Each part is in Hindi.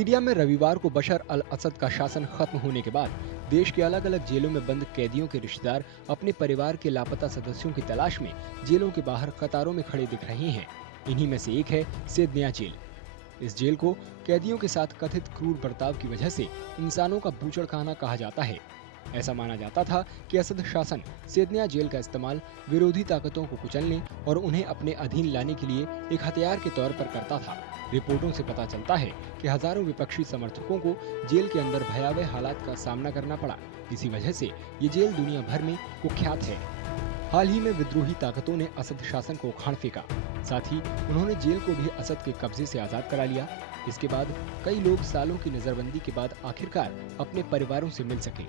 सीरिया में रविवार को बशर अल असद का शासन खत्म होने के बाद देश के अलग अलग जेलों में बंद कैदियों के रिश्तेदार अपने परिवार के लापता सदस्यों की तलाश में जेलों के बाहर कतारों में खड़े दिख रहे हैं। इन्हीं में से एक है सेदनिया जेल। इस जेल को कैदियों के साथ कथित क्रूर बर्ताव की वजह से इंसानों का बूचड़खाना कहा जाता है। ऐसा माना जाता था कि असद शासन सेदनिया जेल का इस्तेमाल विरोधी ताकतों को कुचलने और उन्हें अपने अधीन लाने के लिए एक हथियार के तौर पर करता था। रिपोर्टों से पता चलता है कि हजारों विपक्षी समर्थकों को जेल के अंदर भयावह हालात का सामना करना पड़ा। इसी वजह से ये जेल दुनिया भर में कुख्यात है। हाल ही में विद्रोही ताकतों ने असद शासन को उखाड़ फेंका। साथ ही उन्होंने जेल को भी असद के कब्जे से आजाद करा लिया। इसके बाद कई लोग सालों की नजरबंदी के बाद आखिरकार अपने परिवारों से मिल सके।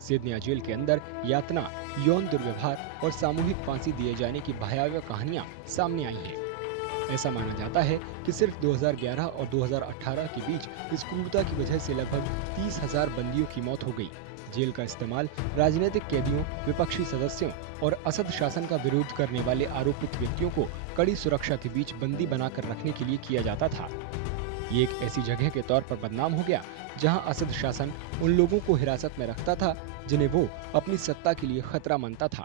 सेदनिया जेल के अंदर यातना, यौन दुर्व्यवहार और सामूहिक फांसी दिए जाने की भयावह कहानियां सामने आई हैं। ऐसा माना जाता है कि सिर्फ 2011 और 2018 के बीच इस क्रूरता की वजह से लगभग 30,000 बंदियों की मौत हो गई। जेल का इस्तेमाल राजनीतिक कैदियों, विपक्षी सदस्यों और असद शासन का विरोध करने वाले आरोपित व्यक्तियों को कड़ी सुरक्षा के बीच बंदी बनाकर रखने के लिए किया जाता था। ये एक ऐसी जगह के तौर पर बदनाम हो गया जहां असद शासन उन लोगों को हिरासत में रखता था जिन्हें वो अपनी सत्ता के लिए खतरा मानता था।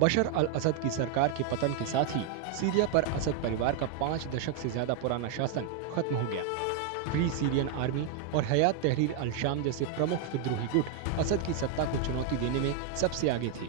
बशर अल असद की सरकार के पतन के साथ ही सीरिया पर असद परिवार का 5 दशक से ज्यादा पुराना शासन खत्म हो गया। फ्री सीरियन आर्मी और हयात तहरीर अल शाम जैसे प्रमुख विद्रोही गुट असद की सत्ता को चुनौती देने में सबसे आगे थे।